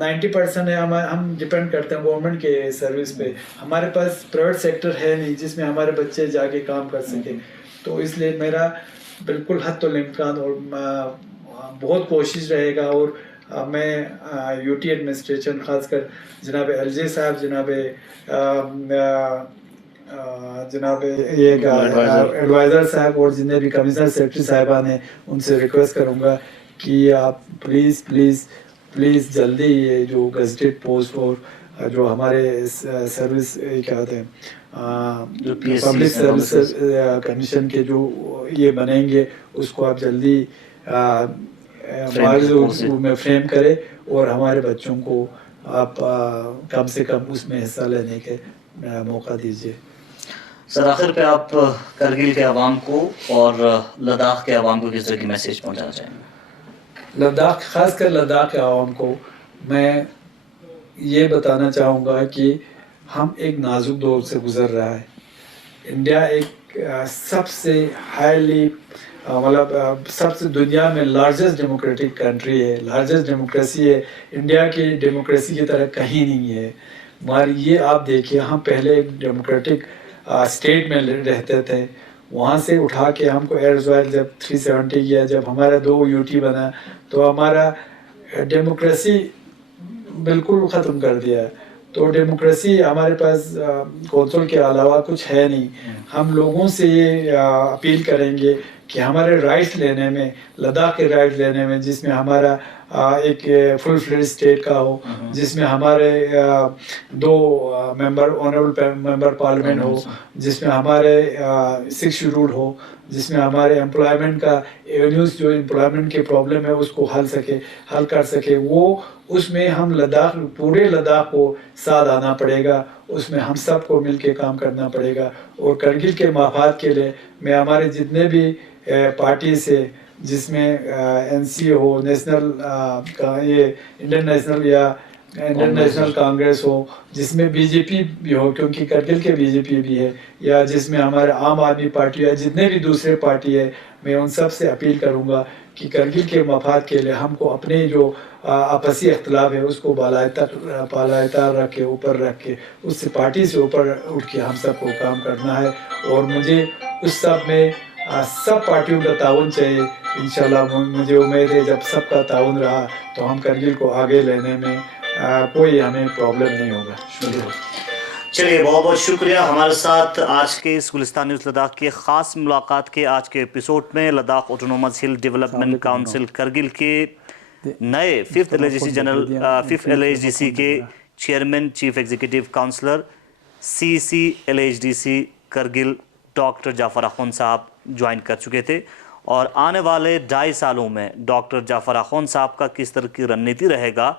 90% है हम डिपेंड करते हैं गवर्नमेंट के सर्विस पे। हमारे पास प्राइवेट सेक्टर है नहीं जिसमें हमारे बच्चे जाके काम कर सके। तो इसलिए मेरा बिल्कुल हद इम्कान और बहुत कोशिश रहेगा, और मैं यूटी एडमिनिस्ट्रेशन खासकर जनाब एलजे साहब, जनाब ये एडवाइज़र साहब और जितने भी कमिश्नर सेक्रेटरी साहिबान हैं उनसे रिक्वेस्ट करूँगा कि आप प्लीज़ जल्दी ये जो गजटेड पोस्ट और जो हमारे सर्विस क्या कहते हैं पब्लिक सर्विस कमीशन के जो ये बनेंगे उसको आप जल्दी में फ्रेम करें, और हमारे बच्चों को आप कम से कम उसमें हिस्सा लेने के मौका दीजिए। सर आखिर पे आप करगिल के अवाम को और लद्दाख के अवाम को किस तरह की मैसेज पहुंचाना चाहेंगे? लद्दाख, खासकर लद्दाख के अवाम को मैं ये बताना चाहूँगा कि हम एक नाजुक दौर से गुज़र रहा है। इंडिया एक सबसे हाईली मतलब सबसे दुनिया में लार्जेस्ट डेमोक्रेटिक कंट्री है, लार्जेस्ट डेमोक्रेसी है। इंडिया की डेमोक्रेसी की तरह कहीं नहीं है। मगर ये आप देखिए, हम पहले एक डेमोक्रेटिक स्टेट में रहते थे, वहाँ से उठा के हमको एयर जब 370 किया, जब हमारा 2 यूटी बना तो हमारा डेमोक्रेसी बिल्कुल ख़त्म कर दिया है। तो डेमोक्रेसी हमारे पास कौंसल के अलावा कुछ है नहीं। हम लोगों से ये अपील करेंगे कि हमारे राइट्स लेने में, लद्दाख के राइट्स लेने में, जिसमें हमारा एक फुल फ्लेज स्टेट का हो, जिसमें हमारे दो मेंबर ऑनरेबल मेंबर पार्लियामेंट हो, जिसमें हमारे 6 शेड्यूल हो, जिसमें हमारे एम्प्लॉयमेंट का एवेन्यूज, जो एम्प्लॉयमेंट के प्रॉब्लम है उसको हल कर सके, वो उसमें हम लद्दाख, पूरे लद्दाख को साथ आना पड़ेगा। उसमें हम सबको मिलके काम करना पड़ेगा। और करगिल के मफाद के लिए मैं हमारे जितने भी पार्टी से, जिसमें एनसी हो, नेशनल ये इंडियन नेशनल या इंडियन नेशनल कांग्रेस हो, जिसमें बीजेपी भी हो, क्योंकि करगिल के बीजेपी भी है, या जिसमें हमारे आम आदमी पार्टी है, जितने भी दूसरे पार्टी है, मैं उन सब से अपील करूंगा कि करगिल के मफाद के लिए हमको अपने जो आपसी इख्तलाफ है उसको बालातर रख के, ऊपर रख के, उससे पार्टी से ऊपर उठ के हम सबको काम करना है। और मुझे उस सब में सब पार्टियों का ताउन चाहिए। इंशाल्लाह मुझे उम्मीद है जब सबका ताउन रहा तो हम करगिल को आगे लेने में कोई हमें प्रॉब्लम नहीं होगा। शुक्रिया। चलिए, बहुत बहुत शुक्रिया। हमारे साथ आज के इस गुलिस्तान न्यूज़ लद्दाख के ख़ास मुलाकात के आज के एपिसोड में Ladakh autonomous hill development council Kargil के नए 5th LHDC के chairman, chief executive councillor, CC LHDC Kargil doctor Jafar Akhun sahab join कर चुके थे। और आने वाले 2.5 सालों में डॉक्टर जाफर अख़ुन साहब का किस तरह की रणनीति रहेगा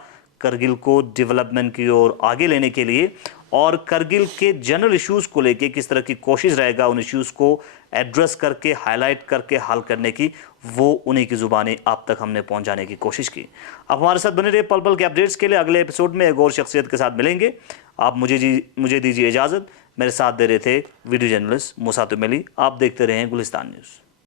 करगिल को डेवलपमेंट की ओर आगे लेने के लिए, और करगिल के जनरल इश्यूज़ को लेके किस तरह की कोशिश रहेगा उन इश्यूज़ को एड्रेस करके, हाईलाइट करके हल करने की, वो उन्हीं की ज़ुबानी आप तक हमने पहुंचाने की कोशिश की। अब हमारे साथ बने रहिए पल पल के अपडेट्स के लिए। अगले एपिसोड में एक और शख्सियत के साथ मिलेंगे। आप मुझे दीजिए इजाज़त। मेरे साथ दे रहे थे वीडियो जर्नलिस्ट मूसा तुमेली। आप देखते रहें गुलिस्तान न्यूज़।